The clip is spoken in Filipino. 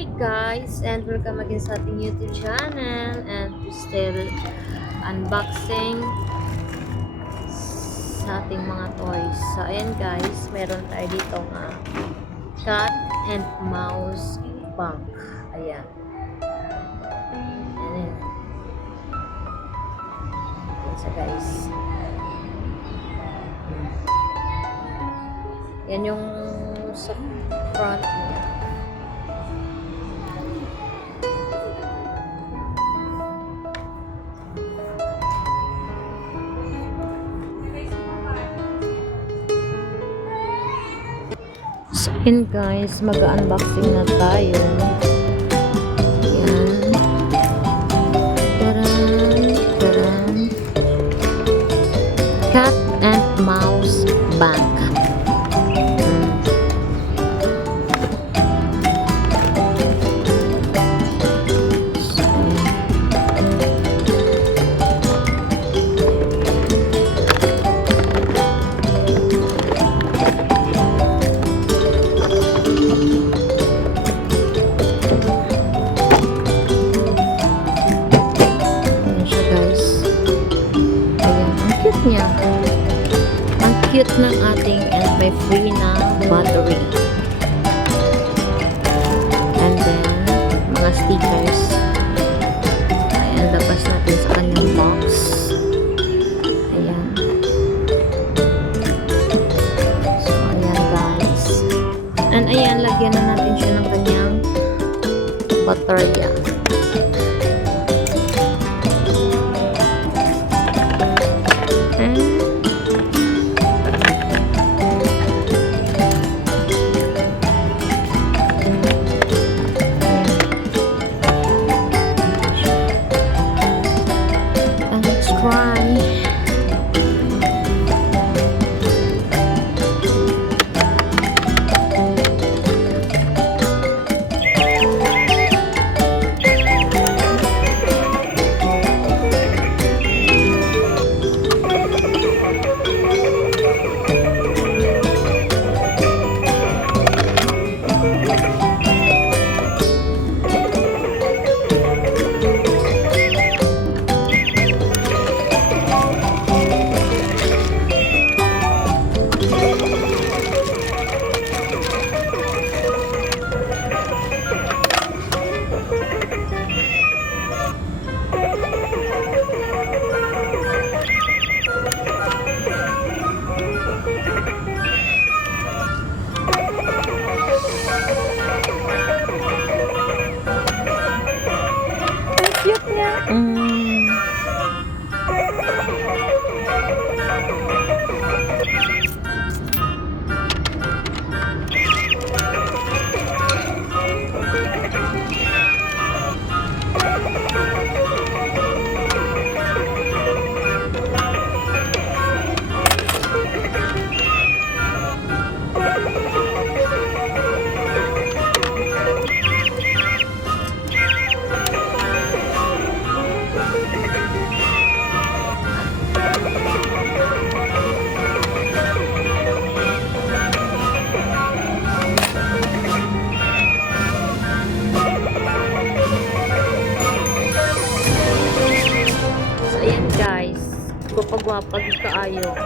Hi guys, and welcome again sa ating YouTube channel, and still unboxing sa ating mga toys. So ayan guys, meron tayo dito nga cat and mouse bank. Ayan. Ayan. Ayan siya guys. Yan yung sa front niya. So, yun guys, mag-unboxing na tayo. Yan. Taran, taran. Cat and mouse bank. Niya. Ang cute ng ating and may free na battery. And then, mga stickers. Ayan, labas natin sa kanyang box. Ayan. So, ayan guys. And ayan, lagyan na natin siya ng kanyang baterya. Pagwapag kaayo na